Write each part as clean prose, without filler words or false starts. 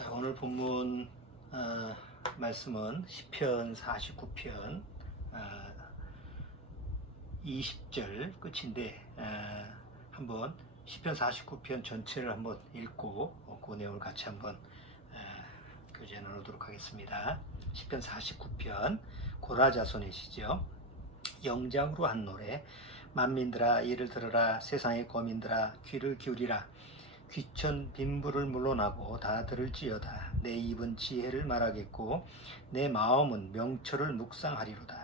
자, 오늘 본문 말씀은 시편 49편 20절 끝인데, 한번 시편 49편 전체를 한번 읽고 그 내용을 같이 한번 교제 나누도록 하겠습니다. 시편 49편 고라 자손의 시죠. 영장으로 한 노래. 만민들아 이를 들으라. 세상의 거민들아 귀를 기울이라. 귀천 빈부를 물러나고 다 들을지어다. 내 입은 지혜를 말하겠고 내 마음은 명철을 묵상하리로다.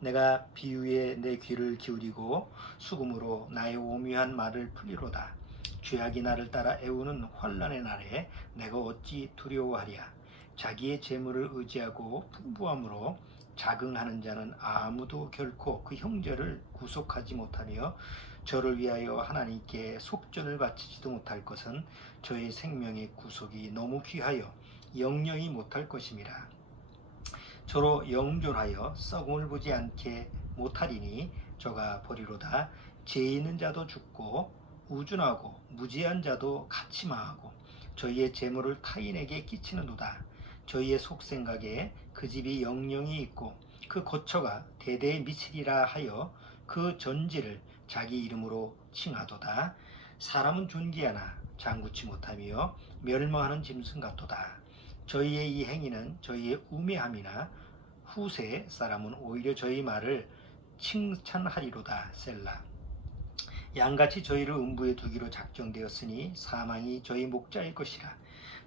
내가 비유에 내 귀를 기울이고 수금으로 나의 오묘한 말을 풀리로다. 죄악이 나를 따라 애우는 환난의 날에 내가 어찌 두려워하랴. 자기의 재물을 의지하고 풍부함으로 자긍하는 자는 아무도 결코 그 형제를 구속하지 못하며 저를 위하여 하나님께 속전을 바치지도 못할 것은 저의 생명의 구속이 너무 귀하여 영영이 못할 것임이라. 저로 영존하여 썩음을 보지 않게 못하리니 저가 버리로다. 죄 있는 자도 죽고 우준하고 무지한 자도 같이 망하고 저희의 재물을 타인에게 끼치는도다. 저희의 속생각에 그 집이 영영이 있고 그 거처가 대대에 미치리라 하여 그 전지를 자기 이름으로 칭하도다. 사람은 존귀하나 장구치 못하며 멸망하는 짐승 같도다. 저희의 이 행위는 저희의 우매함이나 후세 사람은 오히려 저희 말을 칭찬하리로다. 셀라. 양같이 저희를 음부에 두기로 작정되었으니 사망이 저희 목자일 것이라.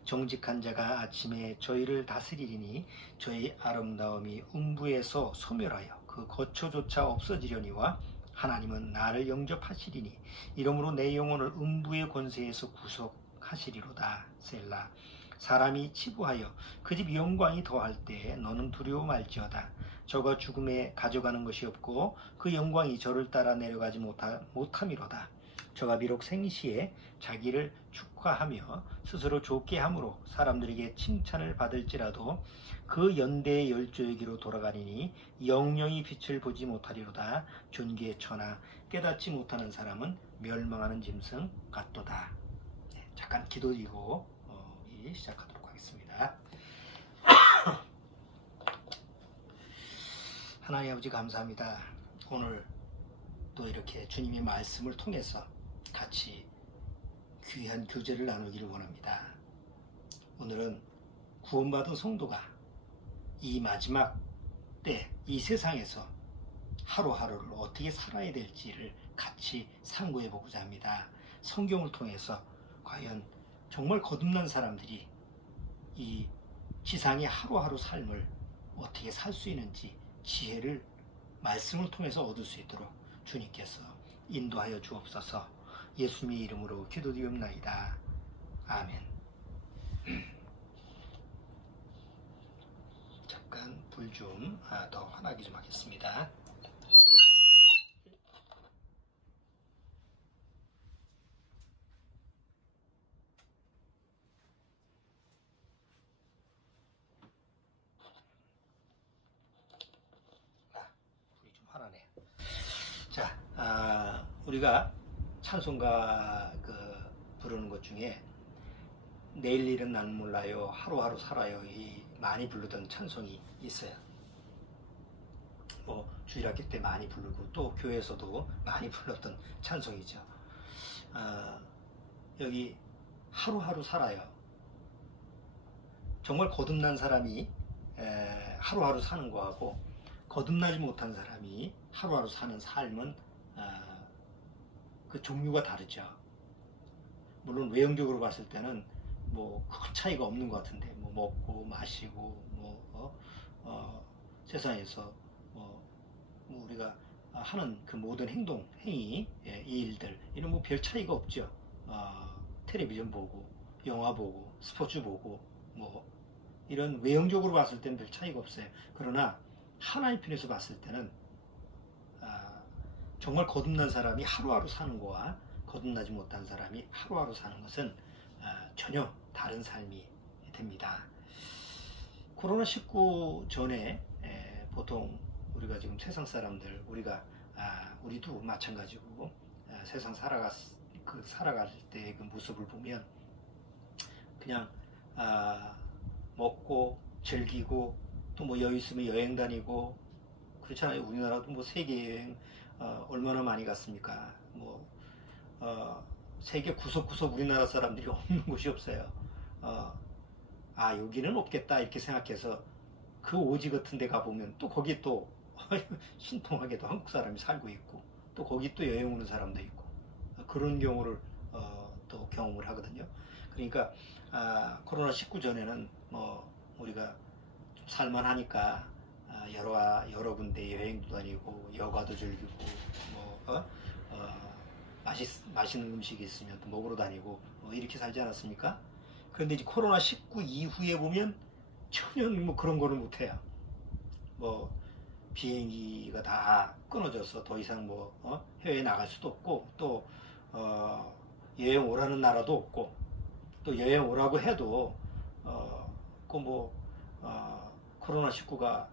정직한 자가 아침에 저희를 다스리리니 저희 아름다움이 음부에서 소멸하여 그 거처조차 없어지려니와 하나님은 나를 영접하시리니 이러므로 내 영혼을 음부의 권세에서 구속하시리로다. 셀라. 사람이 치부하여 그 집 영광이 더할 때 너는 두려워 말지어다. 저가 죽음에 가져가는 것이 없고 그 영광이 저를 따라 내려가지 못함이로다. 저가 비록 생시에 자기를 축하하며 스스로 좋게 함으로 사람들에게 칭찬을 받을지라도 그 연대의 열조에게로 돌아가리니 영영이 빛을 보지 못하리로다. 존귀의 처나 깨닫지 못하는 사람은 멸망하는 짐승 같도다. 잠깐 기도드리고 시작하도록 하겠습니다. 하나님 아버지 감사합니다. 오늘 또 이렇게 주님의 말씀을 통해서 같이 귀한 교제를 나누기를 원합니다. 오늘은 구원받은 성도가 이 마지막 때 이 세상에서 하루하루를 어떻게 살아야 될지를 같이 상고해 보고자 합니다. 성경을 통해서 과연 정말 거듭난 사람들이 이 지상의 하루하루 삶을 어떻게 살 수 있는지 지혜를 말씀을 통해서 얻을 수 있도록 주님께서 인도하여 주옵소서. 예수님의 이름으로 기도드리옵나이다. 아멘. 잠깐 불 좀 더 환하게 좀 하겠습니다. 불이 좀 환하네. 자, 우리가 찬송가 부르는 것 중에 내일 일은 난 몰라요, 하루하루 살아요, 이 많이 부르던 찬송이 있어요. 뭐 주일학교 때 많이 부르고 또 교회에서도 많이 불렀던 찬송이죠. 여기 하루하루 살아요. 정말 거듭난 사람이 하루하루 사는 거하고 거듭나지 못한 사람이 하루하루 사는 삶은 그 종류가 다르죠. 물론 외형적으로 봤을 때는 뭐 큰 차이가 없는 것 같은데, 뭐 먹고 마시고 세상에서 우리가 하는 그 모든 행동, 행위, 이 일들 이런 뭐 별 차이가 없죠. 텔레비전 보고 영화 보고 스포츠 보고 뭐 이런 외형적으로 봤을 때는 별 차이가 없어요. 그러나 하나의 편에서 봤을 때는 정말 거듭난 사람이 하루하루 사는 거와 거듭나지 못한 사람이 하루하루 사는 것은 전혀 다른 삶이 됩니다. 코로나19 전에 보통 우리가 지금 세상 사람들, 우리도 마찬가지고 세상 살아갈 때 그 모습을 보면 그냥 먹고 즐기고 또 뭐 여유 있으면 여행 다니고 그렇잖아요. 우리나라도 뭐 세계 여행 얼마나 많이 갔습니까? 뭐 세계 구석구석 우리나라 사람들이 없는 곳이 없어요. 여기는 없겠다 이렇게 생각해서 그 오지 같은 데 가보면 또 거기 또 신통하게도 한국 사람이 살고 있고 또 거기 또 여행 오는 사람도 있고 그런 경우를 또 경험을 하거든요. 그러니까 코로나19 전에는 뭐 우리가 좀 살만하니까 여러 군데 여행도 다니고 여가도 즐기고 뭐 맛있는 음식이 있으면 또 먹으러 다니고 이렇게 살지 않았습니까? 그런데 이제 코로나19 이후에 보면 전혀 뭐 그런 거를 못해요. 뭐 비행기가 다 끊어져서 더 이상 뭐 해외에 나갈 수도 없고 또 여행 오라는 나라도 없고 또 여행 오라고 해도 그뭐 코로나19가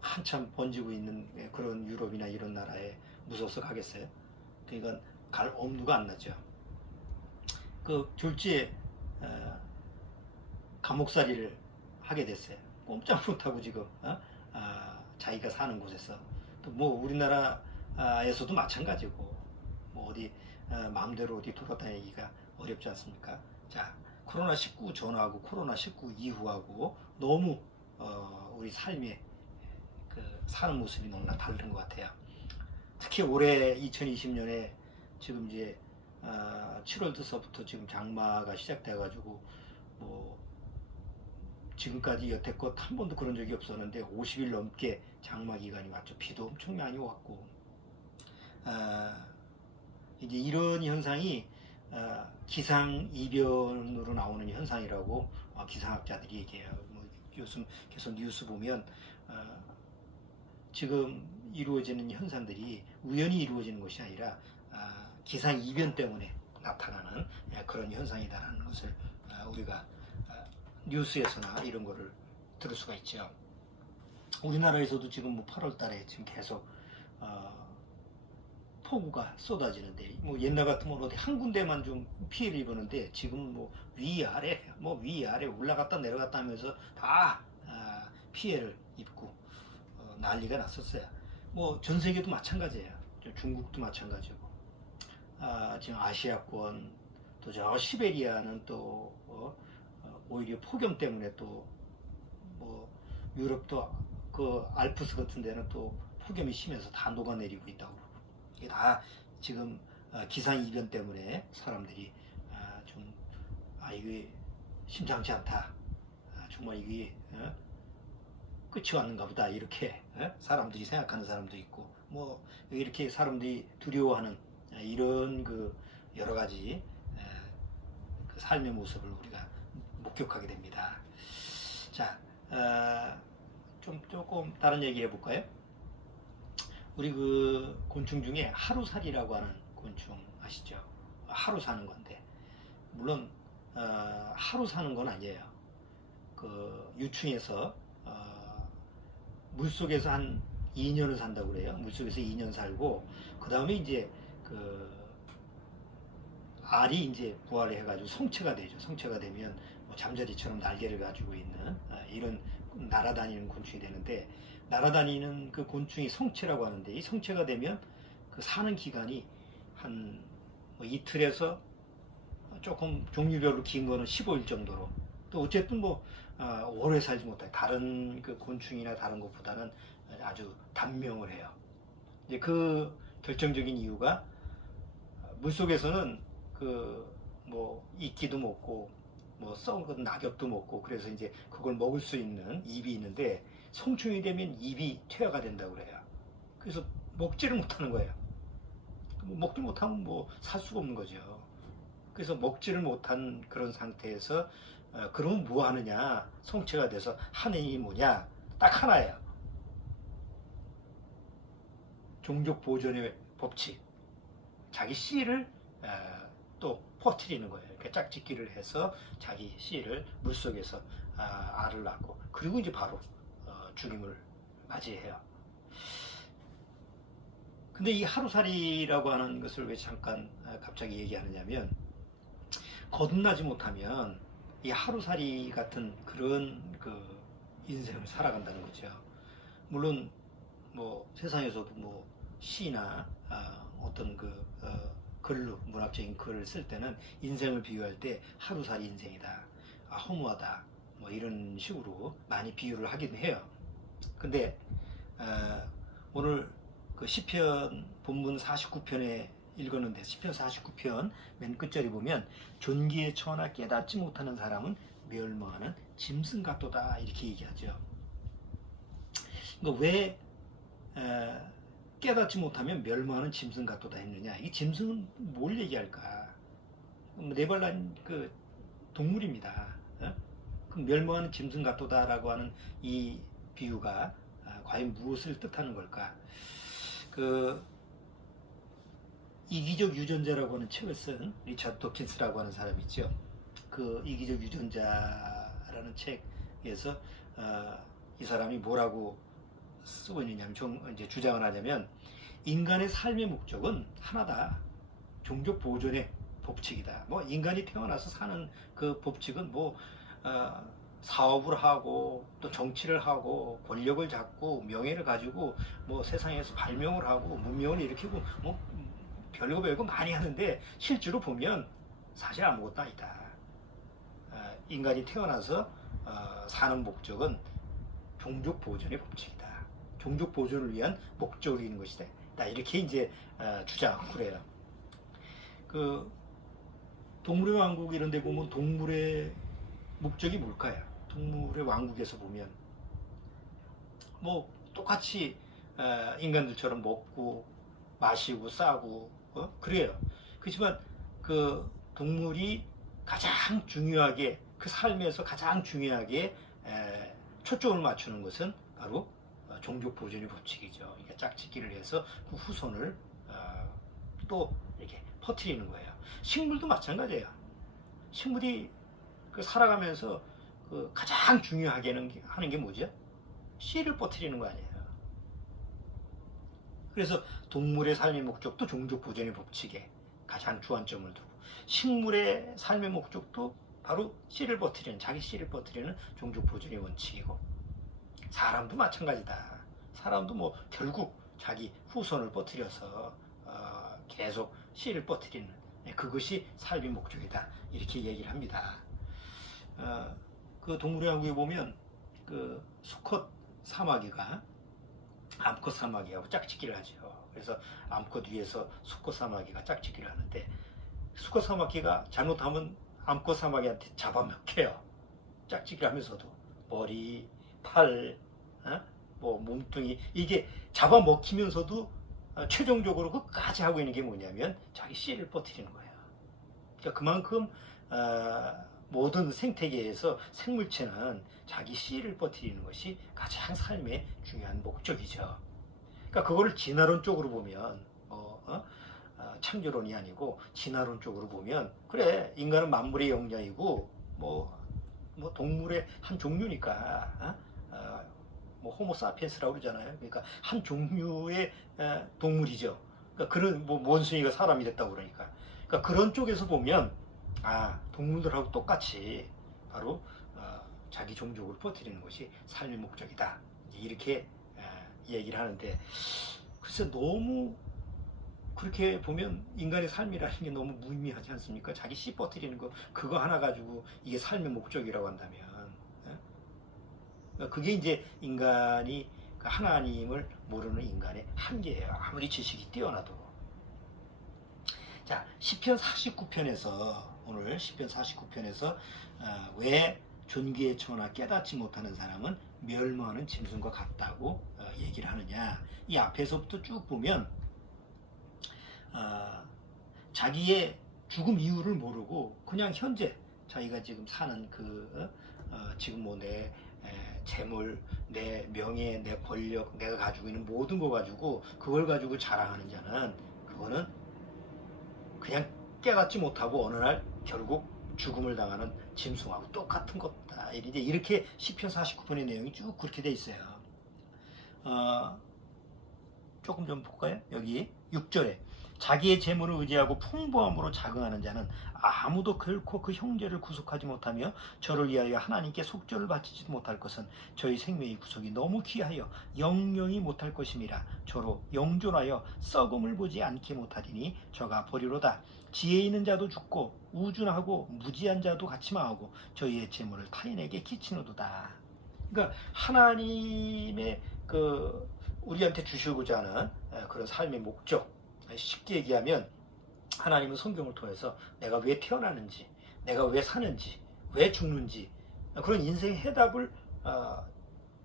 한참 번지고 있는 그런 유럽이나 이런 나라에 무서워서 가겠어요? 그러니까 갈 엄두가 안 나죠. 그 졸지에 감옥살이를 하게 됐어요. 꼼짝 못하고 지금 자기가 사는 곳에서 또 뭐 우리나라에서도 마찬가지고 뭐 어디 마음대로 어디 돌아다니기가 어렵지 않습니까? 자, 코로나19 전하고 코로나19 이후하고 너무 우리 삶의 그 사는 모습이 너무나 다른 것 같아요. 특히 올해 2020년에 지금 이제 7월부터 지금 장마가 시작돼가지고 뭐 지금까지 여태껏 한 번도 그런 적이 없었는데 50일 넘게 장마 기간이 왔죠. 비도 엄청 많이 왔고 이제 이런 현상이 기상이변으로 나오는 현상이라고 기상학자들이 얘기해요. 뭐 요즘 계속 뉴스 보면 지금 이루어지는 현상들이 우연히 이루어지는 것이 아니라 기상이변 때문에 나타나는 그런 현상이다라는 것을 우리가 뉴스에서나 이런 거를 들을 수가 있죠. 우리나라에서도 지금 뭐 8월 달에 지금 계속 폭우가 쏟아지는데 뭐 옛날 같으면 어디 한 군데만 좀 피해를 입었는데 지금 뭐 위아래 올라갔다 내려갔다 하면서 다 피해를 입고 난리가 났었어요. 뭐 전 세계도 마찬가지예요. 중국도 마찬가지고 지금 아시아권 또 저 시베리아는 또 오히려 폭염 때문에 또 뭐 유럽도 그 알프스 같은 데는 또 폭염이 심해서 다 녹아내리고 있다고 그러고 이게 다 지금 기상 이변 때문에 사람들이 좀 이게 심상치 않다. 정말 이게 끝이 왔는가 보다 이렇게 사람들이 생각하는 사람도 있고 뭐 이렇게 사람들이 두려워하는 이런 그 여러 가지 그 삶의 모습을 우리가 목격하게 됩니다. 자, 조금 다른 얘기 해볼까요? 우리 그 곤충 중에 하루살이라고 하는 곤충 아시죠? 하루 사는 건데 물론 하루 사는 건 아니에요. 그 유충에서 물속에서 한 2년을 산다고 그래요. 물속에서 2년 살고 그 다음에 이제 그 알이 이제 부화를 해가지고 성체가 되죠. 성체가 되면 뭐 잠자리처럼 날개를 가지고 있는 이런 날아다니는 곤충이 되는데 날아다니는 그 곤충이 성체라고 하는데 이 성체가 되면 그 사는 기간이 한 뭐 이틀에서 조금 종류별로 긴 거는 15일 정도로 또 어쨌든 뭐 오래 살지 못해 다른 그 곤충이나 다른 것보다는 아주 단명을 해요. 이제 그 결정적인 이유가 물속에서는 그 뭐 이끼도 먹고 뭐 썩은 낙엽도 먹고 그래서 이제 그걸 먹을 수 있는 입이 있는데 성충이 되면 입이 퇴화가 된다고 그래요. 그래서 먹지를 못하는 거예요. 먹지 못하면 뭐 살 수가 없는 거죠. 그래서 먹지를 못한 그런 상태에서 그러면 뭐 하느냐? 성체가 돼서 하는 일이 뭐냐? 딱 하나예요. 종족 보존의 법칙. 자기 씨를 또 퍼뜨리는 거예요. 이렇게 짝짓기를 해서 자기 씨를 물속에서 알을 낳고 그리고 이제 바로 죽임을 맞이해요. 근데 이 하루살이라고 하는 것을 왜 잠깐 갑자기 얘기하느냐면 거듭나지 못하면 이 하루살이 같은 그런 그 인생을 살아간다는 거죠. 물론 뭐 세상에서도 뭐 시나 어떤 그 글로 문학적인 글을 쓸 때는 인생을 비유할 때 하루살이 인생이다, 허무하다, 뭐 이런 식으로 많이 비유를 하긴 해요. 근데 오늘 그 시편 본문 49편에 읽었는데 시편 49편 맨 끝절에 보면 존귀에 처하나 깨닫지 못하는 사람은 멸망하는 짐승 같도다 이렇게 얘기하죠. 그러니까 왜 깨닫지 못하면 멸망하는 짐승 같도다 했느냐? 이 짐승은 뭘 얘기할까? 네발란 그 동물입니다. 그 멸망하는 짐승 같도다라고 하는 이 비유가 과연 무엇을 뜻하는 걸까? 그 이기적 유전자라고 하는 책을 쓴 리처드 도킨스라고 하는 사람이 있죠. 그 이기적 유전자라는 책에서 이 사람이 뭐라고 쓰고 있느냐면 이제 주장을 하자면 인간의 삶의 목적은 하나다. 종족 보존의 법칙이다. 뭐 인간이 태어나서 사는 그 법칙은 뭐 사업을 하고 또 정치를 하고 권력을 잡고 명예를 가지고 뭐 세상에서 발명을 하고 문명을 일으키고 뭐 별거 많이 하는데 실제로 보면 사실 아무것도 아니다. 인간이 태어나서 사는 목적은 종족 보존의 법칙이다. 종족 보존을 위한 목적을 있는 것이다. 이렇게 이제 주장을 해요. 그 동물의 왕국 이런 데 보면 동물의 목적이 뭘까요? 동물의 왕국에서 보면 뭐 똑같이 인간들처럼 먹고 마시고 싸고 그래요. 그렇지만 그 동물이 가장 중요하게 그 삶에서 가장 중요하게 초점을 맞추는 것은 바로 종족 보존의 법칙이죠. 그러니까 짝짓기를 해서 그 후손을 또 이렇게 퍼뜨리는 거예요. 식물도 마찬가지예요. 식물이 그 살아가면서 그 가장 중요하게 하는 게 뭐죠? 씨를 퍼뜨리는 거 아니에요. 그래서 동물의 삶의 목적도 종족 보존의 법칙에 가장 주안점을 두고 식물의 삶의 목적도 바로 씨를 퍼뜨리는 자기 씨를 퍼뜨리는 종족 보존의 원칙이고 사람도 마찬가지다. 사람도 뭐 결국 자기 후손을 퍼뜨려서 계속 씨를 퍼뜨리는 그것이 삶의 목적이다. 이렇게 얘기를 합니다. 그 동물의 왕국에 보면 그 수컷 사마귀가 암컷 사마귀하고 짝짓기를 하죠. 그래서 암컷 위에서 수컷 사마귀가 짝짓기를 하는데 수컷 사마귀가 잘못하면 암컷 사마귀한테 잡아먹혀요. 짝짓기를 하면서도 머리, 팔, 뭐 몸뚱이 이게 잡아먹히면서도 최종적으로 끝까지 하고 있는 게 뭐냐면 자기 씨를 퍼뜨리는 거예요. 그러니까 그만큼 모든 생태계에서 생물체는 자기 씨를 퍼뜨리는 것이 가장 삶의 중요한 목적이죠. 그러니까 그거를 진화론 쪽으로 보면 창조론이 아니고 진화론 쪽으로 보면 그래 인간은 만물의 영장이고 뭐 동물의 한 종류니까 뭐 호모사피엔스라고 그러잖아요. 그러니까 한 종류의 동물이죠. 그러니까 그런 뭐 원숭이가 사람이 됐다고 그러니까 그런 쪽에서 보면 동물들하고 똑같이 바로 자기 종족을 퍼뜨리는 것이 삶의 목적이다. 이렇게 얘기를 하는데 글쎄 너무 그렇게 보면 인간의 삶이라는 게 너무 무의미하지 않습니까? 자기 씨 퍼뜨리는 거 그거 하나 가지고 이게 삶의 목적이라고 한다면 그게 이제 인간이 하나님을 모르는 인간의 한계예요. 아무리 지식이 뛰어나도. 자, 시편 49편에서 오늘 시편 49편에서 왜 존귀에 처하나 깨닫지 못하는 사람은 멸망하는 짐승과 같다고 얘기를 하느냐. 이 앞에서부터 쭉 보면 자기의 죽음 이유를 모르고 그냥 현재 자기가 지금 사는 지금 뭐 내 재물, 내 명예, 내 권력, 내가 가지고 있는 모든 거 가지고 그걸 가지고 자랑하는 자는 그거는 그냥 깨닫지 못하고 어느 날 결국 죽음을 당하는 짐승하고 똑같은 것다. 이렇게 시편 49편의 내용이 쭉 그렇게 돼 있어요. 조금 좀 볼까요? 여기 6절에 자기의 재물을 의지하고 풍부함으로 자긍하는 자는 아무도 결코 그 형제를 구속하지 못하며 저를 위하여 하나님께 속죄를 바치지도 못할 것은 저희 생명의 구속이 너무 귀하여 영영이 못할 것임이라. 저로 영존하여 썩음을 보지 않게 못하리니 저가 보리로다. 지혜 있는 자도 죽고 우준하고 무지한 자도 같이 망하고 저희의 재물을 타인에게 끼치노도다. 그러니까 하나님의 우리한테 주시고자 하는 그런 삶의 목적, 쉽게 얘기하면 하나님은 성경을 통해서 내가 왜 태어나는지, 내가 왜 사는지, 왜 죽는지 그런 인생의 해답을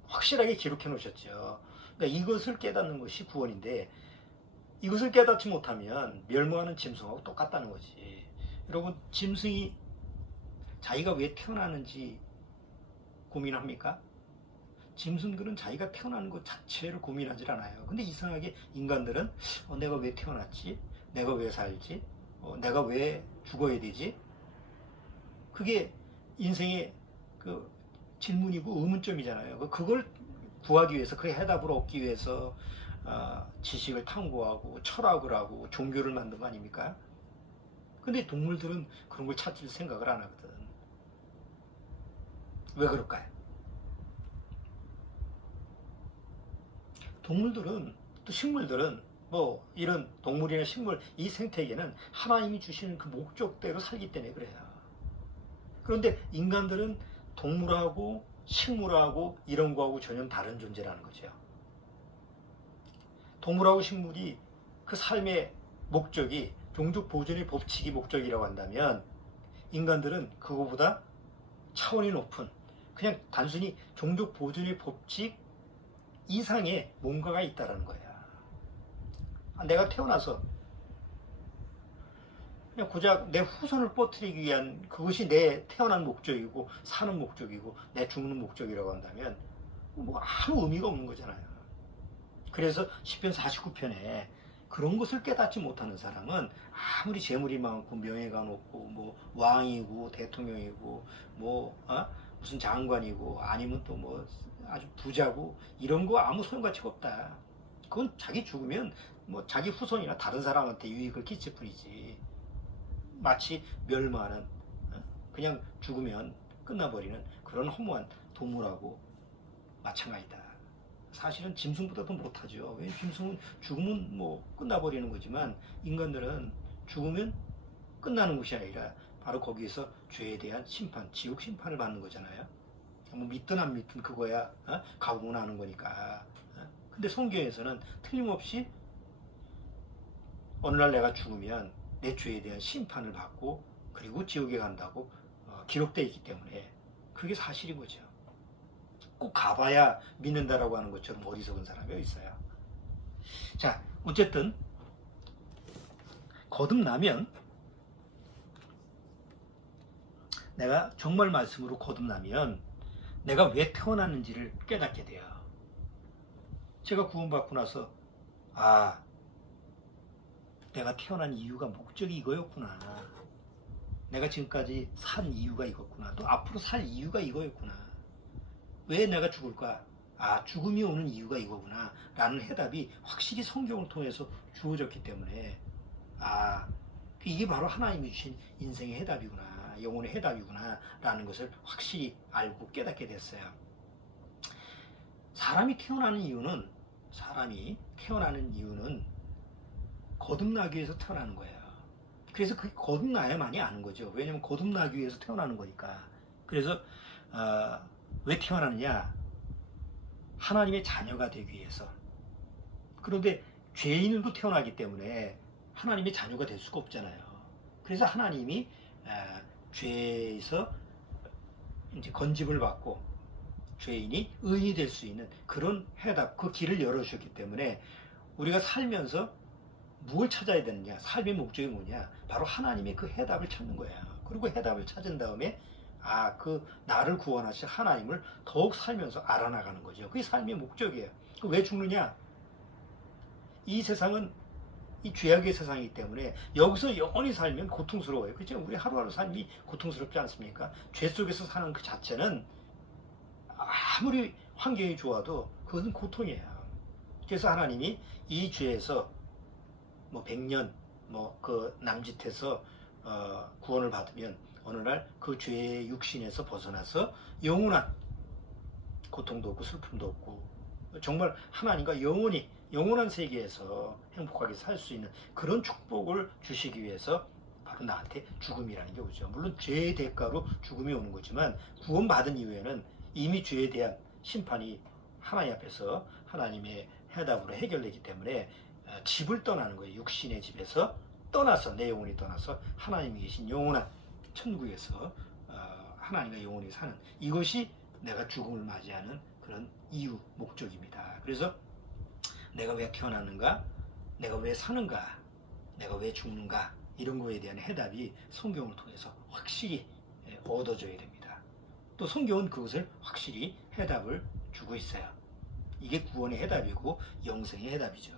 확실하게 기록해 놓으셨죠. 그러니까 이것을 깨닫는 것이 구원인데, 이것을 깨닫지 못하면 멸망하는 짐승하고 똑같다는 거지. 여러분, 짐승이 자기가 왜 태어나는지 고민합니까? 짐승들은 자기가 태어나는 것 자체를 고민하지 않아요. 근데 이상하게 인간들은 내가 왜 태어났지? 내가 왜 살지? 내가 왜 죽어야 되지? 그게 인생의 그 질문이고 의문점이잖아요. 그걸 구하기 위해서, 그 해답을 얻기 위해서 지식을 탐구하고 철학을 하고 종교를 만든 거 아닙니까? 근데 동물들은 그런 걸 찾을 생각을 안 하거든. 왜 그럴까요? 동물들은, 또 식물들은, 뭐 이런 동물이나 식물, 이 생태계는 하나님이 주시는 그 목적대로 살기 때문에 그래요. 그런데 인간들은 동물하고 식물하고 이런 거하고 전혀 다른 존재라는 거죠. 동물하고 식물이 그 삶의 목적이 종족 보존의 법칙이 목적이라고 한다면, 인간들은 그거보다 차원이 높은, 그냥 단순히 종족 보존의 법칙 이상의 뭔가가 있다는 거야. 내가 태어나서 그냥 고작 내 후손을 뻗뜨리기 위한, 그것이 내 태어난 목적이고 사는 목적이고 내 죽는 목적이라고 한다면 뭐 아무 의미가 없는 거잖아요. 그래서 시편 49편에 그런 것을 깨닫지 못하는 사람은 아무리 재물이 많고 명예가 높고 뭐 왕이고 대통령이고 뭐 무슨 장관이고 아니면 또 뭐 아주 부자고 이런 거 아무 소용가치가 없다. 그건 자기 죽으면 뭐 자기 후손이나 다른 사람한테 유익을 끼칠 뿐이지, 마치 멸망하는, 그냥 죽으면 끝나버리는 그런 허무한 동물하고 마찬가지다. 사실은 짐승보다도 못하죠. 왜? 짐승은 죽으면 뭐 끝나버리는 거지만 인간들은 죽으면 끝나는 것이 아니라 바로 거기에서 죄에 대한 심판, 지옥 심판을 받는 거잖아요. 뭐 믿든 안 믿든 그거야 각오는 하는 거니까. 근데 성경에서는 틀림없이 어느 날 내가 죽으면 내 죄에 대한 심판을 받고 그리고 지옥에 간다고 기록되어 있기 때문에 그게 사실인 거죠. 꼭 가봐야 믿는다라고 하는 것처럼 어리석은 사람이 어디 있어요. 자, 어쨌든 거듭나면, 내가 정말 말씀으로 거듭나면 내가 왜 태어났는지를 깨닫게 돼요. 제가 구원받고 나서 내가 태어난 이유가, 목적이 이거였구나. 내가 지금까지 산 이유가 이거구나. 또 앞으로 살 이유가 이거였구나. 왜 내가 죽을까? 죽음이 오는 이유가 이거구나 라는 해답이 확실히 성경을 통해서 주어졌기 때문에 이게 바로 하나님이 주신 인생의 해답이구나, 영혼의 해답이구나 라는 것을 확실히 알고 깨닫게 됐어요. 사람이 태어나는 이유는 거듭나기 위해서 태어나는 거예요. 그래서 그게 거듭나야만이 아는 거죠. 왜냐하면 거듭나기 위해서 태어나는 거니까. 그래서 왜 태어나느냐? 하나님의 자녀가 되기 위해서. 그런데 죄인으로 태어나기 때문에 하나님의 자녀가 될 수가 없잖아요. 그래서 하나님이 죄에서 이제 건짐을 받고 죄인이 의인이 될 수 있는 그런 해답, 그 길을 열어주셨기 때문에 우리가 살면서 무엇을 찾아야 되느냐, 삶의 목적이 뭐냐, 바로 하나님의 그 해답을 찾는 거야. 그리고 해답을 찾은 다음에 그 나를 구원하신 하나님을 더욱 살면서 알아나가는 거죠. 그게 삶의 목적이에요. 왜 죽느냐? 이 세상은 이 죄악의 세상이기 때문에 여기서 영원히 살면 고통스러워요. 그렇죠? 우리 하루하루 삶이 고통스럽지 않습니까? 죄 속에서 사는 그 자체는 아무리 환경이 좋아도 그것은 고통이에요. 그래서 하나님이 이 죄에서 뭐 100년 그 남짓해서 구원을 받으면 어느 날 그 죄의 육신에서 벗어나서 영원한 고통도 없고 슬픔도 없고 정말 하나님과 영원한 세계에서 행복하게 살 수 있는 그런 축복을 주시기 위해서 바로 나한테 죽음이라는 게 오죠. 물론 죄의 대가로 죽음이 오는 거지만 구원받은 이후에는 이미 죄에 대한 심판이 하나님 앞에서 하나님의 해답으로 해결되기 때문에 집을 떠나는 거예요. 육신의 집에서 떠나서 내 영혼이 떠나서 하나님이 계신 영원한 천국에서 하나님과 영원히 사는 이것이 내가 죽음을 맞이하는 그런 이유, 목적입니다. 그래서 내가 왜 태어났는가? 내가 왜 사는가? 내가 왜 죽는가? 이런 거에 대한 해답이 성경을 통해서 확실히 얻어져야 됩니다. 또 성경은 그것을 확실히 해답을 주고 있어요. 이게 구원의 해답이고 영생의 해답이죠.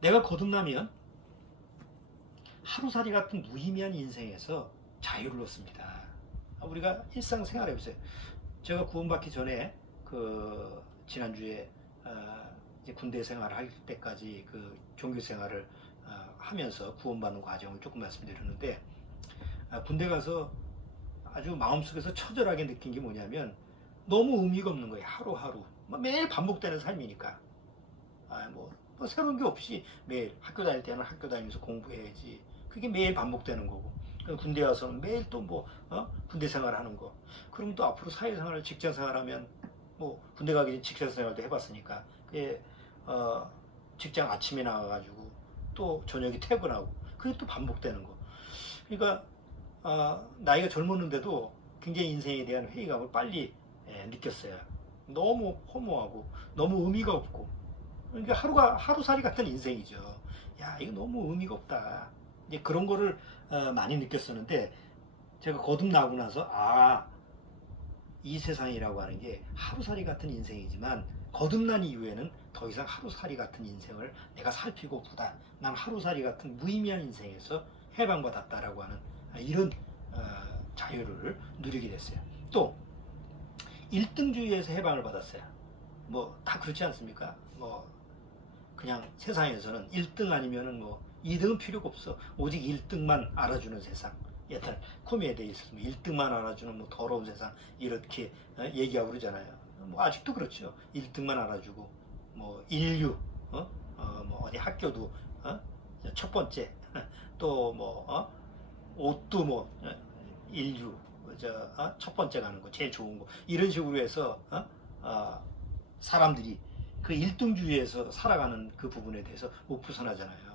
내가 거듭나면 하루살이 같은 무의미한 인생에서 자유를 얻습니다. 우리가 일상생활해 보세요. 제가 구원받기 전에 지난주에 이제 군대 생활을 할 때까지 그 종교 생활을 하면서 구원받는 과정을 조금 말씀드렸는데 군대 가서 아주 마음속에서 처절하게 느낀 게 뭐냐면 너무 의미가 없는 거예요. 하루하루 매일 반복되는 삶이니까 뭐 새로운 게 없이 매일 학교 다닐 때는 학교 다니면서 공부해야지 그게 매일 반복되는 거고 군대 와서는 매일 또 군대 생활하는 거 그럼 또 앞으로 사회생활 직장 생활하면 뭐 군대 가기 전에 직장 생활도 해봤으니까 그게 직장 아침에 나가가지고 또 저녁에 퇴근하고 그게 또 반복되는 거 그러니까 나이가 젊었는데도 굉장히 인생에 대한 회의감을 빨리 느꼈어요. 너무 허무하고 너무 의미가 없고 그러니까 하루살이 같은 인생이죠. 야 이거 너무 의미가 없다. 이제 그런 거를 많이 느꼈었는데 제가 거듭나고 나서 이 세상이라고 하는 게 하루살이 같은 인생이지만 거듭난 이후에는 더 이상 하루살이 같은 인생을 내가 살 필요가 없다. 난 하루살이 같은 무의미한 인생에서 해방받았다라고 하는 이런 자유를 누리게 됐어요. 또 1등주의에서 해방을 받았어요. 뭐 다 그렇지 않습니까? 뭐 그냥 세상에서는 1등 아니면은 뭐 2등은 필요가 없어. 오직 1등만 알아주는 세상. 옛날 코미디에 있어서 1등만 알아주는 뭐 더러운 세상 이렇게 얘기하고 그러잖아요. 뭐 아직도 그렇죠. 1등만 알아주고 뭐 인류 뭐 어디 학교도 첫 번째 또 뭐 옷도 뭐 인류 첫 번째 가는 거 제일 좋은 거 이런 식으로 해서 사람들이 그 1등주의에서 살아가는 그 부분에 대해서 못 벗어나잖아요.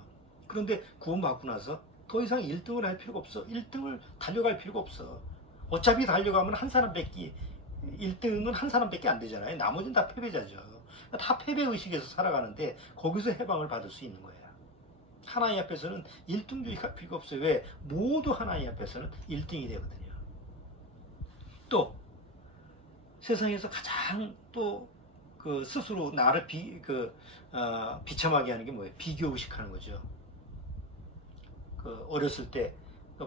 그런데 구원받고 나서 더 이상 1등을 할 필요가 없어. 1등을 달려갈 필요가 없어. 어차피 달려가면 한 사람밖에 1등은 한 사람밖에 안 되잖아요. 나머지는 다 패배자죠. 다 패배의식에서 살아가는데 거기서 해방을 받을 수 있는 거예요. 하나님 앞에서는 1등주의가 필요가 없어요. 왜? 모두 하나님 앞에서는 1등이 되거든요. 또 세상에서 가장 또 스스로 나를 비참하게 하는 게 뭐예요? 비교의식하는 거죠. 어렸을 때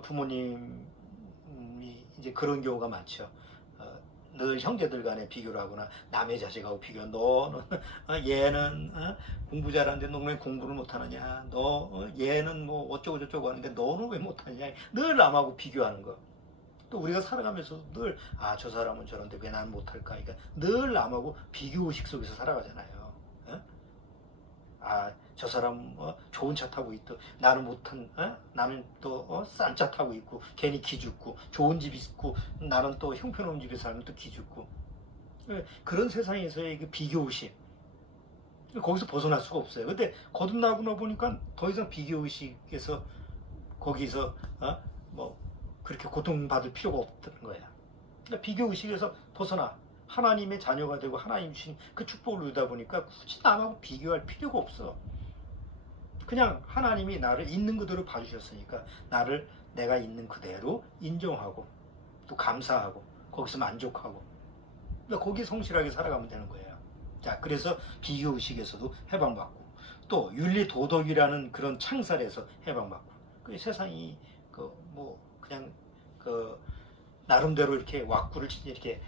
부모님이 이제 그런 경우가 많죠. 늘 형제들 간에 비교를 하거나 남의 자식하고 비교. 너는 얘는 공부 잘하는데 너는 왜 공부를 못하느냐. 얘는 뭐 어쩌고 저쩌고 하는데 너는 왜 못하냐. 늘 남하고 비교하는 거. 또 우리가 살아가면서 늘 저 사람은 저런데 왜 난 못할까. 그러니까 늘 남하고 비교의식 속에서 살아가잖아요. 저 사람 좋은 차 타고 있고 나는 못한 나는 또 싼 차 타고 있고 괜히 기죽고 좋은 집 있고 나는 또 형편없는 집에 살면 또 기죽고 그런 세상에서의 그 비교의식 거기서 벗어날 수가 없어요. 근데 거듭나고 나 보니까 더 이상 비교의식에서 거기서 뭐 그렇게 고통받을 필요가 없다는 거야. 그러니까 비교의식에서 벗어나 하나님의 자녀가 되고 하나님 주신 그 축복을 누리다 보니까 굳이 남하고 비교할 필요가 없어. 그냥 하나님이 나를 있는 그대로 봐주셨으니까 나를 내가 있는 그대로 인정하고 또 감사하고 거기서 만족하고 그러니까 거기 성실하게 살아가면 되는 거예요. 자, 그래서 비교의식에서도 해방받고 또 윤리도덕이라는 그런 창살에서 해방받고 그 세상이 그냥 나름대로 이렇게 왁구를 이렇게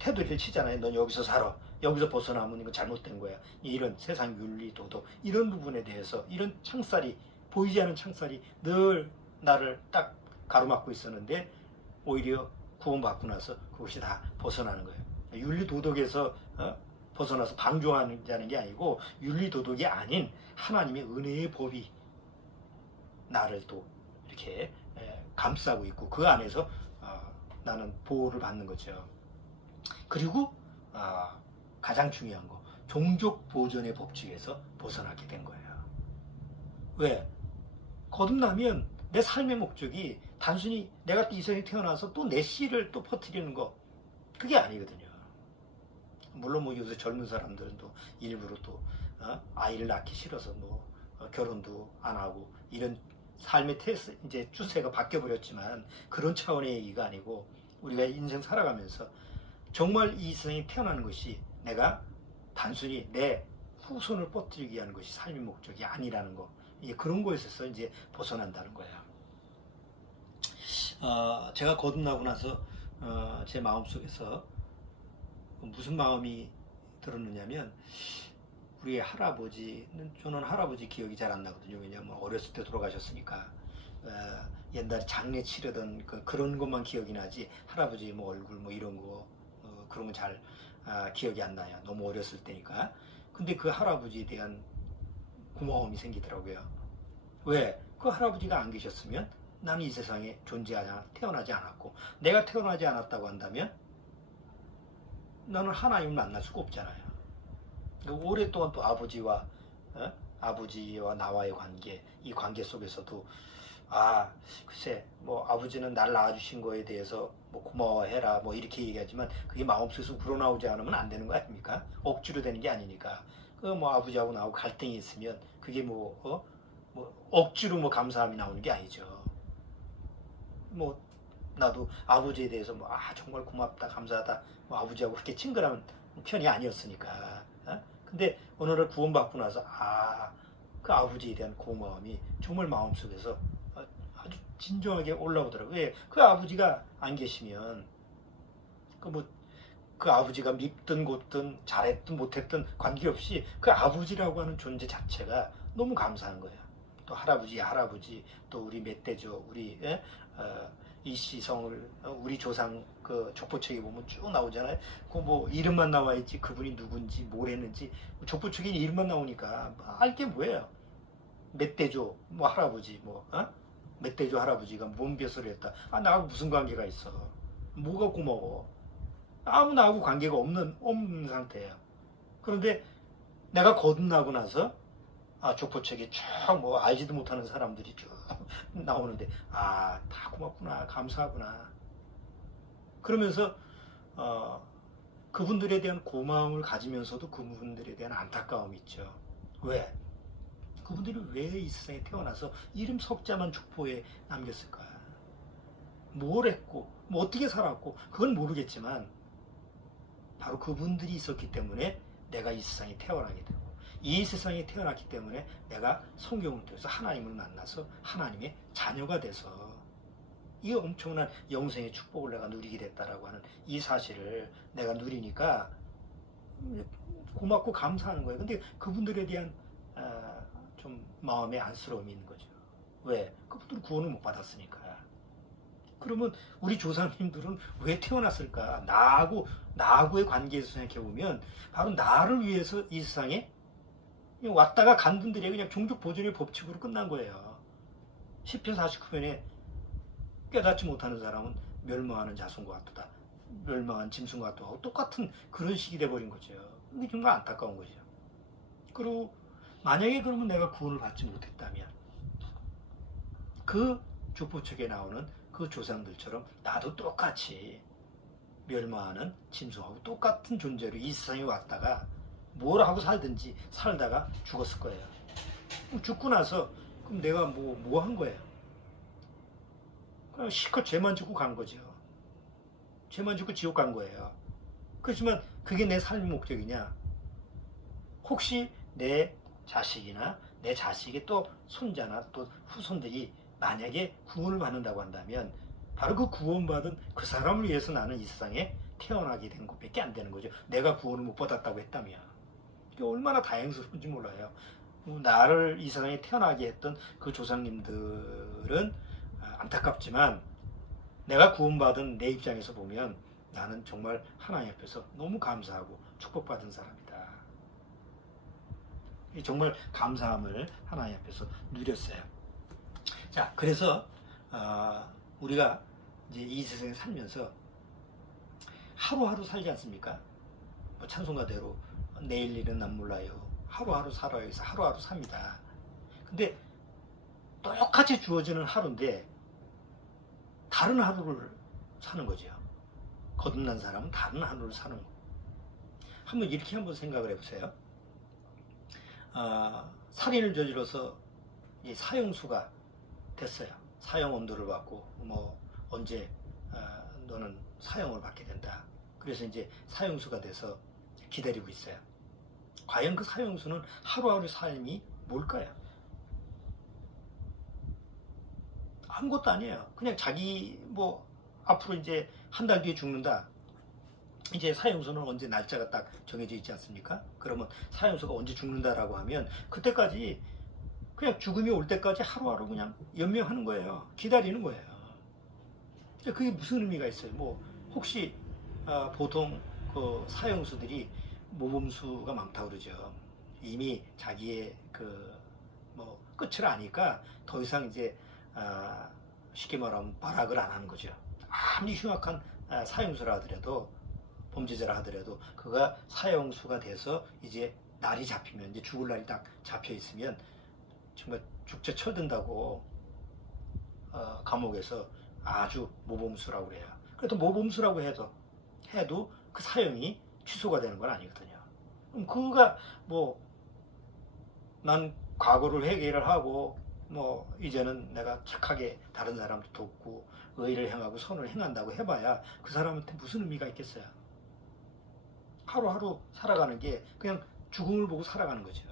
테두리를 치잖아요. 넌 여기서 살아. 여기서 벗어나면 이거 잘못된 거야. 이런 세상 윤리, 도덕 이런 부분에 대해서 이런 창살이 보이지 않는 창살이 늘 나를 딱 가로막고 있었는데 오히려 구원받고 나서 그것이 다 벗어나는 거예요. 윤리 도덕에서 벗어나서 방종하는 게 아니고 윤리 도덕이 아닌 하나님의 은혜의 법이 나를 또 이렇게 감싸고 있고 그 안에서 나는 보호를 받는 거죠. 그리고 가장 중요한 거, 종족 보존의 법칙에서 벗어나게 된 거예요. 왜? 거듭나면 내 삶의 목적이 단순히 내가 이 세상에 태어나서 또 내 씨를 또 퍼뜨리는 거, 그게 아니거든요. 물론 뭐 요새 젊은 사람들은 또 일부러 또 아이를 낳기 싫어서 뭐 결혼도 안 하고 이런 삶의 이제 추세가 바뀌어 버렸지만 그런 차원의 얘기가 아니고 우리가 인생 살아가면서 정말 이 세상에 태어나는 것이 내가 단순히 내 후손을 뻗뜨리기 위한 것이 삶의 목적이 아니라는 거, 그런 거에서 이제 벗어난다는 거예요. 제가 거듭나고 나서 제 마음속에서 무슨 마음이 들었느냐면, 우리 할아버지는, 저는 할아버지 기억이 잘 안 나거든요. 왜냐하면 어렸을 때 돌아가셨으니까. 옛날에 장례 치르던 그런 것만 기억이 나지, 할아버지 뭐 얼굴 뭐 이런 거 그런 건 잘 기억이 안 나요. 너무 어렸을 때니까. 근데 그 할아버지에 대한 고마움이 생기더라고요. 왜? 그 할아버지가 안 계셨으면 나는 이 세상에 태어나지 않았고, 내가 태어나지 않았다고 한다면 나는 하나님을 만날 수가 없잖아요. 오랫동안 또 아버지와 나와의 관계, 이 관계 속에서도 글쎄 뭐 아버지는 날 낳아주신 거에 대해서 뭐 고마워해라 뭐 이렇게 얘기하지만 그게 마음속에서 우러나오지 않으면 안 되는 거 아닙니까? 억지로 되는 게 아니니까. 그 뭐 아버지하고 나하고 갈등이 있으면 그게 뭐 억지로 뭐 감사함이 나오는 게 아니죠. 뭐 나도 아버지에 대해서 뭐 정말 고맙다 감사하다 뭐 아버지하고 그렇게 친근한 편이 아니었으니까. 근데 어느 날 구원받고 나서 그 아버지에 대한 고마움이 정말 마음속에서 아주 진정하게 올라오더라고요. 왜? 그 아버지가 안 계시면 그 아버지가 밉든 곧든 잘했든 못했든 관계없이 그 아버지라고 하는 존재 자체가 너무 감사한 거예요. 또 할아버지, 또 우리 멧돼지, 우리 이씨성을 우리 조상 그 족보책에 보면 쭉 나오잖아요. 그 뭐 이름만 나와 있지 그분이 누군지 뭘 했는지 족보책에 이름만 나오니까 알 게 뭐예요? 멧돼조 뭐 할아버지 멧돼조 할아버지가 뭔 벼슬을 했다. 나하고 무슨 관계가 있어? 뭐가 고마워? 아무 나하고 관계가 없는 상태예요. 그런데 내가 거듭나고 나서 족보책에 쭉 뭐 알지도 못하는 사람들이 쭉 나오는데 다 고맙구나 감사하구나 그러면서 그분들에 대한 고마움을 가지면서도 그분들에 대한 안타까움이 있죠. 왜? 그분들이 왜 이 세상에 태어나서 이름 석자만 족보에 남겼을까? 뭘 했고 뭐 어떻게 살았고 그건 모르겠지만 바로 그분들이 있었기 때문에 내가 이 세상에 태어나게 되고, 이 세상에 태어났기 때문에 내가 성경을 통해서 하나님을 만나서 하나님의 자녀가 돼서 이 엄청난 영생의 축복을 내가 누리게 됐다라고 하는 이 사실을 내가 누리니까 고맙고 감사하는 거예요. 근데 그분들에 대한 좀 마음의 안쓰러움이 있는 거죠. 왜? 그분들은 구원을 못 받았으니까. 그러면 우리 조상님들은 왜 태어났을까? 나하고의 관계에서 생각해보면 바로 나를 위해서 이 세상에 왔다가 간 분들이 그냥 종족 보존의 법칙으로 끝난 거예요. 시편 49편에 깨닫지 못하는 사람은 멸망하는 자손과 같다. 멸망한 짐승과 같다. 똑같은 그런 식이 돼버린 거죠. 이게 정말 안타까운 거죠. 그리고 만약에 그러면 내가 구원을 받지 못했다면 그 족보책에 나오는 그 조상들처럼 나도 똑같이 멸망하는 짐승하고 똑같은 존재로 이 세상에 왔다가 뭘 하고 살다가 죽었을 거예요. 죽고 나서 그럼 내가 뭐 한 거예요? 그냥 실컷 죄만 짓고 간 거죠. 죄만 짓고 지옥 간 거예요. 그렇지만 그게 내 삶의 목적이냐? 혹시 내 자식이나 내 자식의 또 손자나 또 후손들이 만약에 구원을 받는다고 한다면 바로 그 구원받은 그 사람을 위해서 나는 이 세상에 태어나게 된 것밖에 안 되는 거죠. 내가 구원을 못 받았다고 했다면. 이게 얼마나 다행스러운지 몰라요. 나를 이 세상에 태어나게 했던 그 조상님들은 안타깝지만 내가 구원받은 내 입장에서 보면 나는 정말 하나님 앞에서 너무 감사하고 축복받은 사람이다. 정말 감사함을 하나님 앞에서 누렸어요. 자, 그래서 우리가 이제 이 세상에 살면서 하루하루 살지 않습니까? 뭐 찬송가대로 내일 일은 난 몰라요. 하루하루 살아야 해서 하루하루 삽니다. 근데 똑같이 주어지는 하루인데 다른 하루를 사는 거죠. 거듭난 사람은 다른 하루를 사는 거. 한번 이렇게 한번 생각을 해보세요. 살인을 저질러서 이 사형수가 됐어요. 사형 온도를 받고 뭐 언제 너는 사형을 받게 된다. 그래서 이제 사형수가 돼서 기다리고 있어요. 과연 그 사형수는 하루하루 삶이 뭘까요? 아무것도 아니에요. 그냥 자기 뭐 앞으로 이제 한 달 뒤에 죽는다. 이제 사형수는 언제 날짜가 딱 정해져 있지 않습니까? 그러면 사형수가 언제 죽는다라고 하면 그때까지 그냥 죽음이 올 때까지 하루하루 그냥 연명하는 거예요. 기다리는 거예요. 그게 무슨 의미가 있어요? 뭐 혹시 보통 그 사형수들이 모범수가 많다고 그러죠. 이미 자기의 그 뭐 끝을 아니까 더 이상 이제 쉽게 말하면 발악을 안 하는 거죠. 아무리 흉악한 사형수라 하더라도 범죄자라 하더라도 그가 사형수가 돼서 이제 날이 잡히면 이제 죽을 날이 딱 잡혀 있으면 정말 죽자 쳐든다고 감옥에서 아주 모범수라고 그래요. 그래도 모범수라고 해도 그 사형이 취소가 되는 건 아니거든요. 그럼 그가 뭐 난 과거를 회개를 하고 뭐 이제는 내가 착하게 다른 사람도 돕고 의를 행하고 선을 행한다고 해봐야 그 사람한테 무슨 의미가 있겠어요? 하루하루 살아가는 게 그냥 죽음을 보고 살아가는 거죠.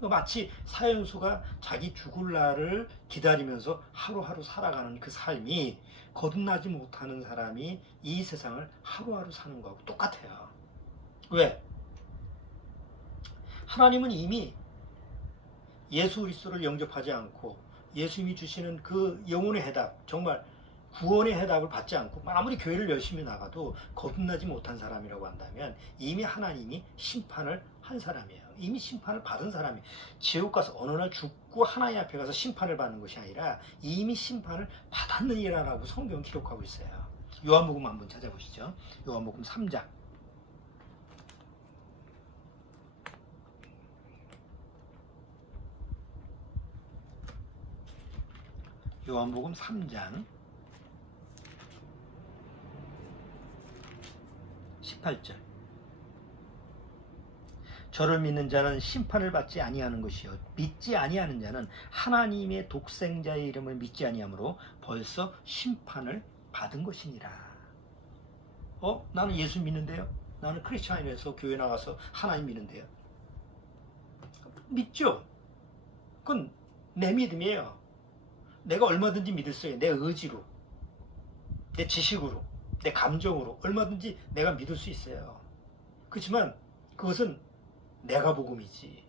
마치 사형수가 자기 죽을 날을 기다리면서 하루하루 살아가는 그 삶이 거듭나지 못하는 사람이 이 세상을 하루하루 사는 거하고 똑같아요. 왜? 하나님은 이미 예수 그리스도를 영접하지 않고 예수님이 주시는 그 영혼의 해답, 정말 구원의 해답을 받지 않고 아무리 교회를 열심히 나가도 거듭나지 못한 사람이라고 한다면 이미 하나님이 심판을 한 사람이에요. 이미 심판을 받은 사람이 지옥 가서 어느 날 죽고 하나님 앞에 가서 심판을 받는 것이 아니라 이미 심판을 받았느니라라고 성경은 기록하고 있어요. 요한복음 한번 찾아보시죠. 요한복음 3장. 요한복음 3장 18절. 저를 믿는 자는 심판을 받지 아니하는 것이요 믿지 아니하는 자는 하나님의 독생자의 이름을 믿지 아니하므로 벌써 심판을 받은 것이니라. 나는 예수 믿는데요. 나는 크리스찬이라서 교회 나가서 하나님 믿는데요. 믿죠. 그건 내 믿음이에요. 내가 얼마든지 믿을 수 있어요. 내 의지로, 내 지식으로, 내 감정으로 얼마든지 내가 믿을 수 있어요. 그렇지만 그것은 내가 복음이지,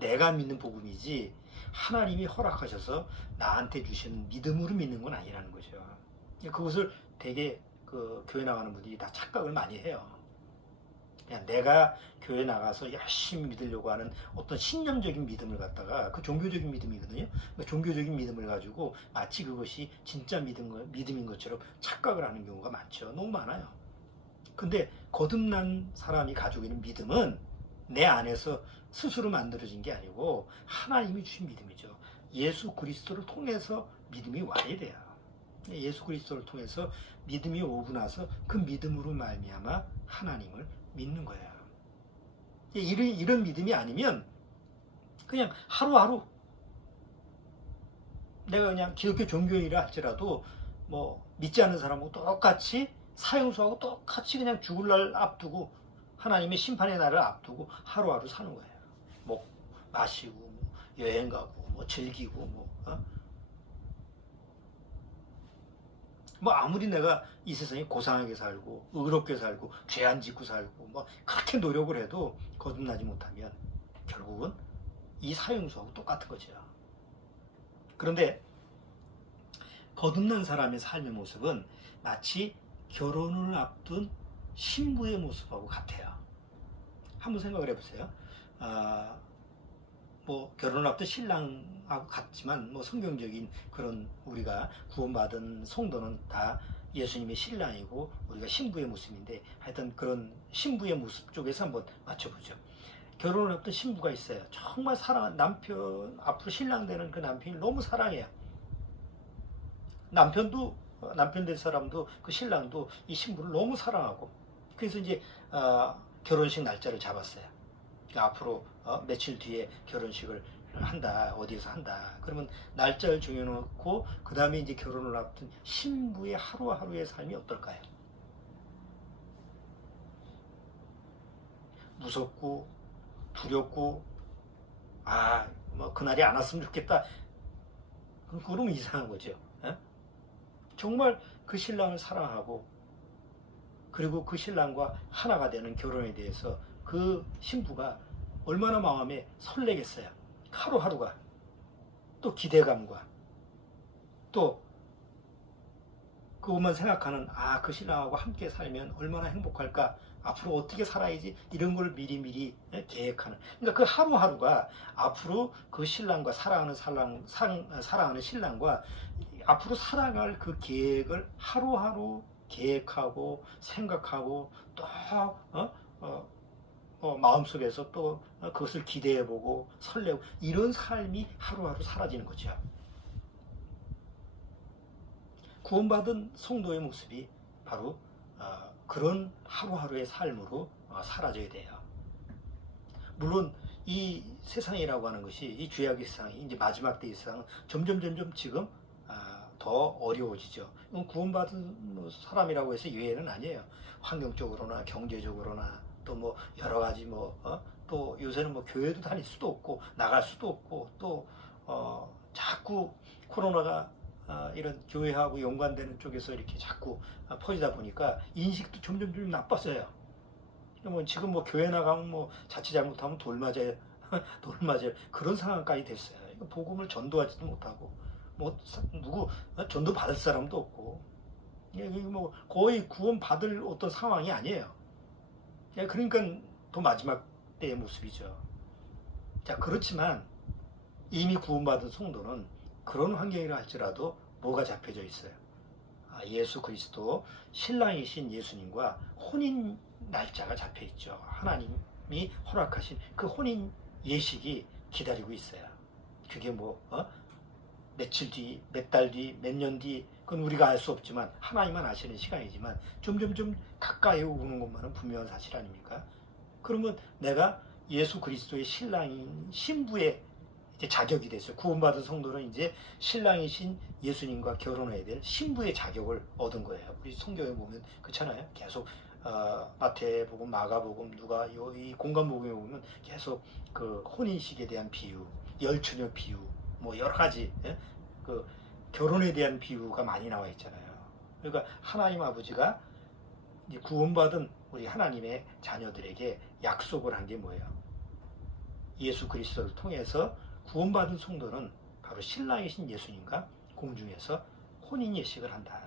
내가 믿는 복음이지 하나님이 허락하셔서 나한테 주시는 믿음으로 믿는 건 아니라는 거죠. 그것을 되게 그 교회 나가는 분들이 다 착각을 많이 해요. 그냥 내가 교회 나가서 열심히 믿으려고 하는 어떤 신념적인 믿음을 갖다가 그 종교적인 믿음이거든요. 그 종교적인 믿음을 가지고 마치 그것이 진짜 믿음인 것처럼 착각을 하는 경우가 많죠. 너무 많아요. 근데 거듭난 사람이 가지고 있는 믿음은 내 안에서 스스로 만들어진 게 아니고 하나님이 주신 믿음이죠. 예수 그리스도를 통해서 믿음이 와야 돼요. 예수 그리스도를 통해서 믿음이 오고 나서 그 믿음으로 말미암아 하나님을 믿는 거예요. 이런 믿음이 아니면 그냥 하루하루 내가 그냥 기독교 종교인이라 할지라도 뭐 믿지 않는 사람하고 똑같이 사형수하고 똑같이 그냥 죽을 날 앞두고 하나님의 심판의 날을 앞두고 하루하루 사는 거예요. 뭐 마시고 뭐 여행 가고 뭐 즐기고 뭐 아무리 내가 이 세상에 고상하게 살고 의롭게 살고 죄 안 짓고 살고 뭐 그렇게 노력을 해도 거듭나지 못하면 결국은 이 사형수하고 똑같은 거죠. 그런데 거듭난 사람의 삶의 모습은 마치 결혼을 앞둔 신부의 모습하고 같아요. 한번 생각을 해보세요. 뭐 결혼을 앞둔 신랑하고 같지만 뭐 성경적인 그런 우리가 구원받은 성도는 다 예수님의 신랑이고 우리가 신부의 모습인데 하여튼 그런 신부의 모습 쪽에서 한번 맞춰보죠. 결혼을 앞둔 신부가 있어요. 정말 남편 앞으로 신랑 되는 그 남편이 너무 사랑해요. 남편 된 사람도 그 신랑도 이 신부를 너무 사랑하고 그래서 이제 결혼식 날짜를 잡았어요. 그러니까 앞으로 며칠 뒤에 결혼식을 한다, 어디에서 한다. 그러면 날짜를 정해놓고 그 다음에 이제 결혼을 앞둔 신부의 하루하루의 삶이 어떨까요? 무섭고 두렵고 뭐 그날이 안 왔으면 좋겠다. 그러면 이상한 거죠. 정말 그 신랑을 사랑하고 그리고 그 신랑과 하나가 되는 결혼에 대해서 그 신부가 얼마나 마음에 설레겠어요. 하루하루가 또 기대감과 또 그것만 생각하는 그 신랑하고 함께 살면 얼마나 행복할까, 앞으로 어떻게 살아야지, 이런 걸 미리미리 계획하는, 그러니까 그 하루하루가 앞으로 그 신랑과 사랑하는 신랑과 앞으로 살아갈 그 계획을 하루하루 계획하고 생각하고 또 마음속에서 또 그것을 기대해보고 설레고, 이런 삶이 하루하루 사라지는 거죠. 구원받은 성도의 모습이 바로 그런 하루하루의 삶으로 사라져야 돼요. 물론 이 세상이라고 하는 것이, 이 죄악의 세상이 이제 마지막 때의 세상은 점점 지금 더 어려워지죠. 구원받은 사람이라고 해서 예외는 아니에요. 환경적으로나 경제적으로나 또 뭐 여러 가지 또 요새는 뭐 교회도 다닐 수도 없고 나갈 수도 없고 또 자꾸 코로나가 이런 교회하고 연관되는 쪽에서 이렇게 자꾸 퍼지다 보니까 인식도 점점 나빠져요. 뭐 지금 뭐 교회 나가면 뭐 자칫 잘못하면 돌 맞아요. 그런 상황까지 됐어요. 복음을 전도하지도 못하고 뭐 누구 전도 받을 사람도 없고, 뭐 거의 구원 받을 어떤 상황이 아니에요. 그러니까 더 마지막 때의 모습이죠. 자, 그렇지만 이미 구원받은 성도는 그런 환경이라 할지라도 뭐가 잡혀져 있어요? 예수 그리스도 신랑이신 예수님과 혼인 날짜가 잡혀 있죠. 하나님이 허락하신 그 혼인 예식이 기다리고 있어요. 그게 뭐 며칠 뒤, 몇 달 뒤, 몇 년 뒤, 그건 우리가 알 수 없지만 하나님만 아시는 시간이지만 점점 가까이 오는 것만은 분명한 사실 아닙니까? 그러면 내가 예수 그리스도의 신랑인 신부의 이제 자격이 됐어요. 구원받은 성도는 이제 신랑이신 예수님과 결혼해야 될 신부의 자격을 얻은 거예요. 우리 성경에 보면 그렇잖아요. 계속 마태복음, 마가복음, 누가 이 공간복음에 보면 계속 그 혼인식에 대한 비유, 열처녀 비유, 뭐 여러 가지 그 결혼에 대한 비유가 많이 나와 있잖아요. 그러니까 하나님 아버지가 이제 구원받은 우리 하나님의 자녀들에게 약속을 한 게 뭐예요? 예수 그리스도를 통해서 구원받은 성도는 바로 신랑이신 예수님과 공중에서 혼인 예식을 한다.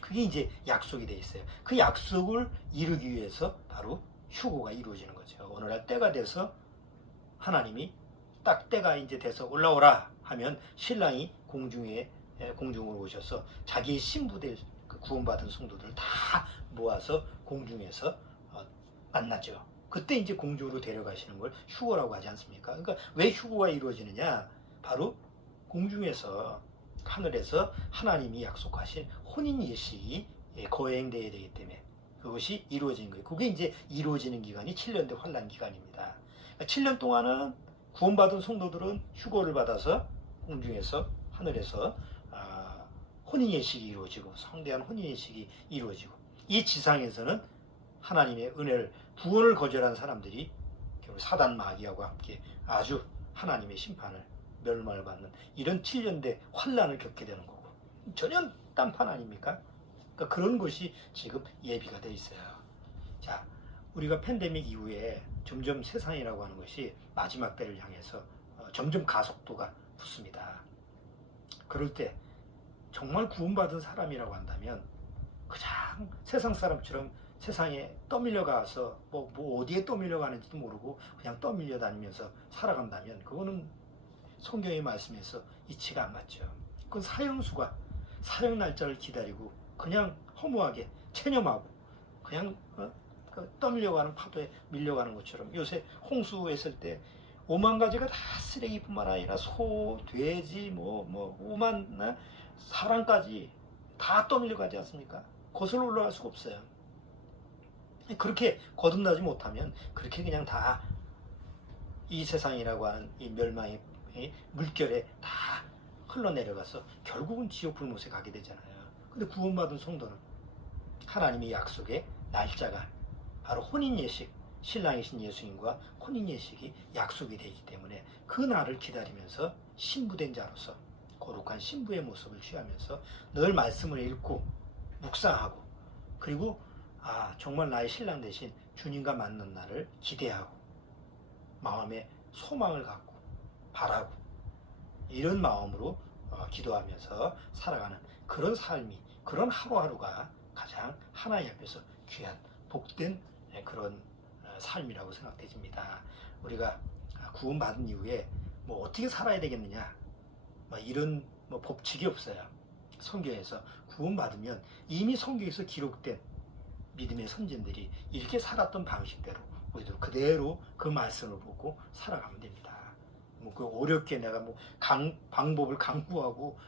그게 이제 약속이 돼 있어요. 그 약속을 이루기 위해서 바로 휴고가 이루어지는 거죠. 오늘날 때가 돼서 하나님이 딱 때가 이제 돼서 올라오라 하면 신랑이 공중으로 오셔서 자기의 신부들, 그 구원받은 성도들 다 모아서 공중에서 만나죠. 그때 이제 공중으로 데려가시는 걸 휴거라고 하지 않습니까? 그러니까 왜 휴거가 이루어지느냐? 바로 공중에서, 하늘에서 하나님이 약속하신 혼인 예식이 거행되어야 되기 때문에 그것이 이루어진 거예요. 그게 이제 이루어지는 기간이 7년대 환란 기간입니다. 그러니까 7년 동안은 구원받은 성도들은 휴거를 받아서 공중에서, 하늘에서 혼인 예식이 이루어지고, 성대한 혼인 예식이 이루어지고, 이 지상에서는 하나님의 은혜를, 구원을 거절한 사람들이 결국 사단 마귀하고 함께 아주 하나님의 심판을, 멸망을 받는 이런 7년대 환란을 겪게 되는 거고, 전혀 딴판 아닙니까? 그러니까 그런 것이 지금 예비가 되어 있어요. 자, 우리가 팬데믹 이후에 점점 세상이라고 하는 것이 마지막 때를 향해서 점점 가속도가 붙습니다. 그럴 때 정말 구원받은 사람이라고 한다면 그냥 세상 사람처럼 세상에 떠밀려가서 뭐 어디에 떠밀려가는지도 모르고 그냥 떠밀려 다니면서 살아간다면 그거는 성경의 말씀에서 이치가 안 맞죠. 그건 사형수가 사형 날짜를 기다리고 그냥 허무하게 체념하고 그냥 떠밀려가는 파도에 밀려가는 것처럼 요새 홍수했을 때 5만 가지가 다 쓰레기뿐만 아니라 소, 돼지, 오만 사람까지 다 떠밀려가지 않습니까? 거슬러 올라갈 수가 없어요. 그렇게 거듭나지 못하면 그렇게 그냥 다 이 세상이라고 하는 이 멸망의 물결에 다 흘러내려가서 결국은 지옥 불못에 가게 되잖아요. 근데 구원받은 성도는 하나님의 약속의 날짜가 바로 혼인 예식, 신랑이신 예수님과 혼인 예식이 약속이 되기 때문에 그 날을 기다리면서 신부된 자로서 거룩한 신부의 모습을 취하면서 늘 말씀을 읽고 묵상하고 그리고 정말 나의 신랑 대신 주님과 만난 날을 기대하고 마음에 소망을 갖고 바라고 이런 마음으로 기도하면서 살아가는 그런 삶이 그런 하루하루가 가장 하나님 앞에서 귀한 복된 그런 삶이라고 생각되집니다. 우리가 구원받은 이후에 어떻게 살아야 되겠느냐 이런 법칙이 없어요. 성경에서 구원받으면 이미 성경에서 기록된 믿음의 선진들이 이렇게 살았던 방식대로 우리도 그대로 그 말씀을 보고 살아가면 됩니다. 그 어렵게 내가 방법을 강구하고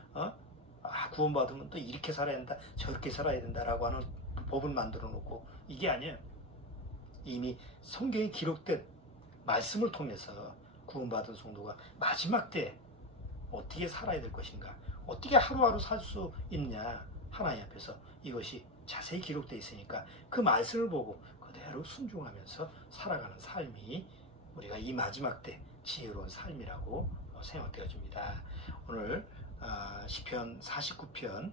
구원받으면 또 이렇게 살아야 된다 저렇게 살아야 된다라고 하는 법을 만들어 놓고 이게 아니에요. 이미 성경에 기록된 말씀을 통해서 구원받은 성도가 마지막 때 어떻게 살아야 될 것인가 어떻게 하루하루 살 수 있냐 하나님 앞에서 이것이 자세히 기록되어 있으니까 그 말씀을 보고 그대로 순종하면서 살아가는 삶이 우리가 이 마지막 때 지혜로운 삶이라고 생각되어집니다. 오늘 시편 49편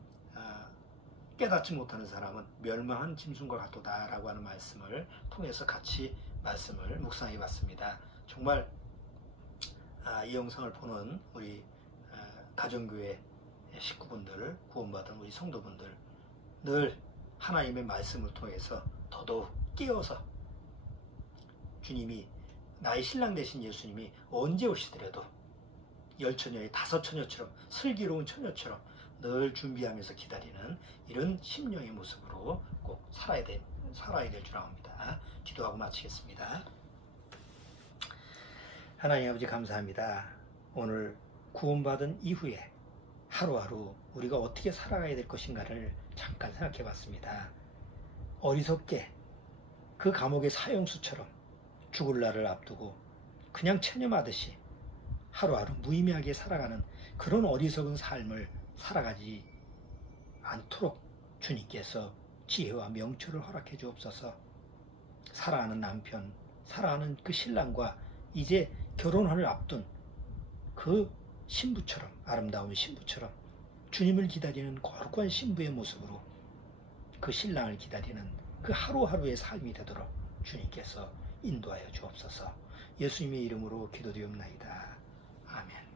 깨닫지 못하는 사람은 멸망한 짐승과 같도다 라고 하는 말씀을 통해서 같이 말씀을 묵상해 봤습니다. 정말 이 영상을 보는 우리 가정교회 식구분들 구원받은 우리 성도분들 늘 하나님의 말씀을 통해서 더더욱 깨어서 주님이 나의 신랑 되신 예수님이 언제 오시더라도 열처녀의 다섯 처녀처럼 슬기로운 처녀처럼 늘 준비하면서 기다리는 이런 심령의 모습으로 꼭 살아야 될 줄 압니다. 기도하고 마치겠습니다. 하나님 아버지 감사합니다. 오늘 구원받은 이후에 하루하루 우리가 어떻게 살아가야 될 것인가를 잠깐 생각해 봤습니다. 어리석게 그 감옥의 사형수처럼 죽을 날을 앞두고 그냥 체념하듯이 하루하루 무의미하게 살아가는 그런 어리석은 삶을 살아가지 않도록 주님께서 지혜와 명철을 허락해 주옵소서. 사랑하는 남편, 사랑하는 그 신랑과 이제 결혼을 앞둔 그 신부처럼 아름다운 신부처럼 주님을 기다리는 거룩한 신부의 모습으로 그 신랑을 기다리는 그 하루하루의 삶이 되도록 주님께서 인도하여 주옵소서. 예수님의 이름으로 기도드리옵나이다. 아멘.